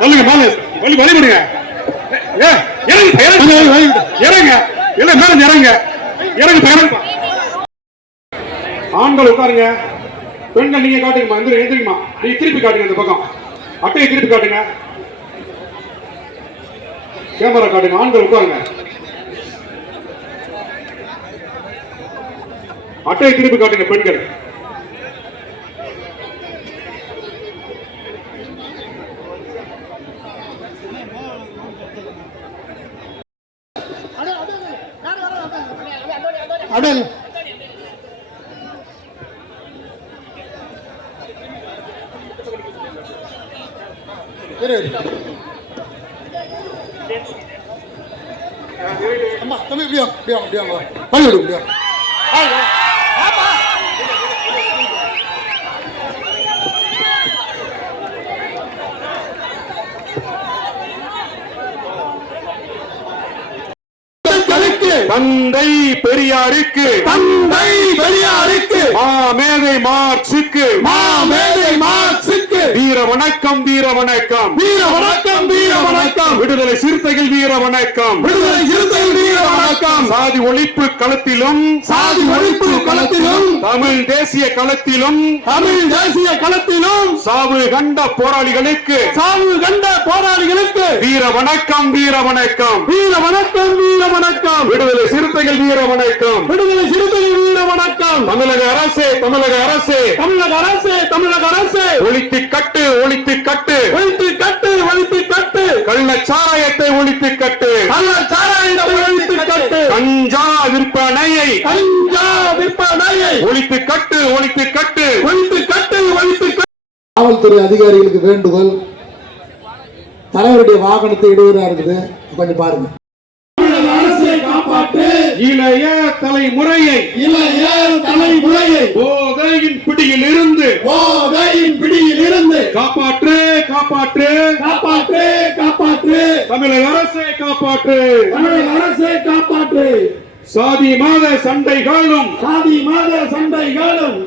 சொல்லுங்க மேல வழி வழி பண்ணுங்க. இறங்க இல்ல மேல இறங்க இறங்க. ஆண்கள் உட்காருங்க, பெண்கள் நீங்க காட்டுங்கம்மா. எந்திரிக்குமா, நீங்க திருப்பி காட்டுங்க. இந்த பக்கம் அட்டையை திருப்பி காட்டுங்க, கேமரா காட்டுங்க. ஆண்கள் உட்காருங்க, அட்டையை திருப்பி காட்டுங்க. பெண்கள் தந்தை பெரியாருக்கு, தந்தை பெரியாருக்கு, மாமேதை மார்க்சுக்கு, மாமேதை மார்க்சுக்கு வீர வணக்கம், வீர வணக்கம், வீர வணக்கம், வீர வணக்கம். விடுதலை சிறுத்தைகள் வீர வணக்கம், விடுதலை சிறுத்தைகள் வீர வணக்கம். சாதி ஒழிப்பு களத்திலும், சாதி ஒழிப்பு களத்திலும், தமிழ் தேசிய களத்திலும், தமிழ் தேசிய களத்திலும் சாவு கண்ட போராளிகளுக்கு, சாவு கண்ட போராளிகளுக்கு வீர வணக்கம், வீர வணக்கம், வீர வணக்கம், வீர வணக்கம். விடுதலை சிறுத்தைகள் வீர வணக்கம், விடுதலை சிறுத்தைகள் வீர வணக்கம். தமிழக அரசே, தமிழக அரசே, தமிழக அரசே, தமிழக அரசே, ஒழித்து கட்டு, ஒழித்து கட்டு, ஒழித்து கட்டு, ஒழித்து கட்டு, கள்ளச்சாராயத்தை ஒழித்து கட்டு, கள்ளச்சாராயத்தை ஒழித்து கட்டு, கஞ்சா விற்பனையை, கஞ்சா விற்பனையை ஒழித்து கட்டு, ஒழித்து கட்டு, ஒழித்து கட்டு, ஒழித்து கட்டு. காவல்துறை அதிகாரிகளுக்கு வேண்டுகோள், தலைவருடைய வாகனத்தை இடையூறா இருக்குது, கொஞ்சம் பாருங்க. இளைய தலைமுறையை, இளைய தலைமுறையை போதையின் பிடியில் இருந்து, போதையின் பிடியில் இருந்து காப்பாற்று, காப்பாற்று, காப்பாற்று, காப்பாற்று. தமிழக அரசை காப்பாற்று, தமிழக அரசை காப்பாற்று. சாதி மத சண்டைகளும், சாதி மத சண்டைகளும்